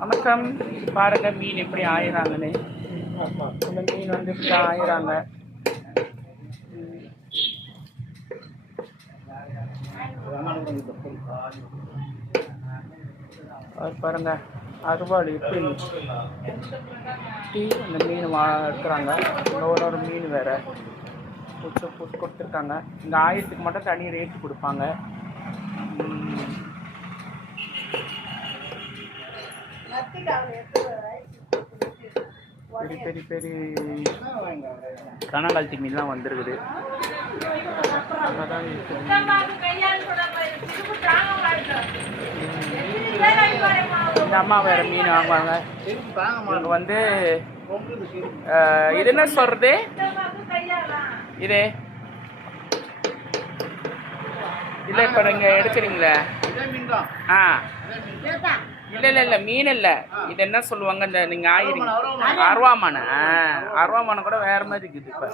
வணக்கம். பாருங்க மீன் எப்படி ஆயிராங்கன்னு. இந்த மீன் வந்து இப்படி ஆயிராங்க. அது பாருங்க அறுவாடு எப்படி அந்த மீன் இருக்கிறாங்க. ஒரு மீன் வேற போட்டு கொடுத்துருக்காங்க. இந்த ஆயிரத்துக்கு மட்டும் தனி ரேட்டு கொடுப்பாங்க. பெரிய பெரிய பெரிய கனகால்த்தி மீன்லாம் வந்துருக்குது. இந்த அம்மா வேற மீன் வாங்குவாங்க. இவங்க வந்து இது என்ன சொல்றது, இது இல்லை இப்போ நீங்கள் எடுக்கிறீங்களே? ஆ இல்லை மீன் இல்லை, இது என்ன சொல்லுவாங்க இந்த நீங்கள் ஆயிரீங்க? அருவாமான. அருவாமான கூட வேற மாதிரி இருக்குது. இப்போ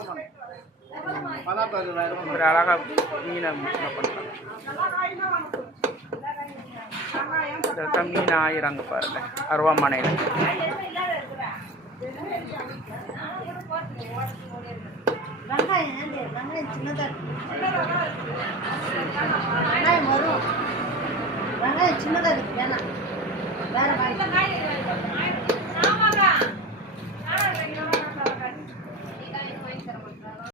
ஒரு அழகா மீனை பண்ணுறாங்க. இதெல்லாம் மீன் ஆயிராங்க பாருங்க அருவாமனையில். சின்னதா இருக்கு வேணாம். வேற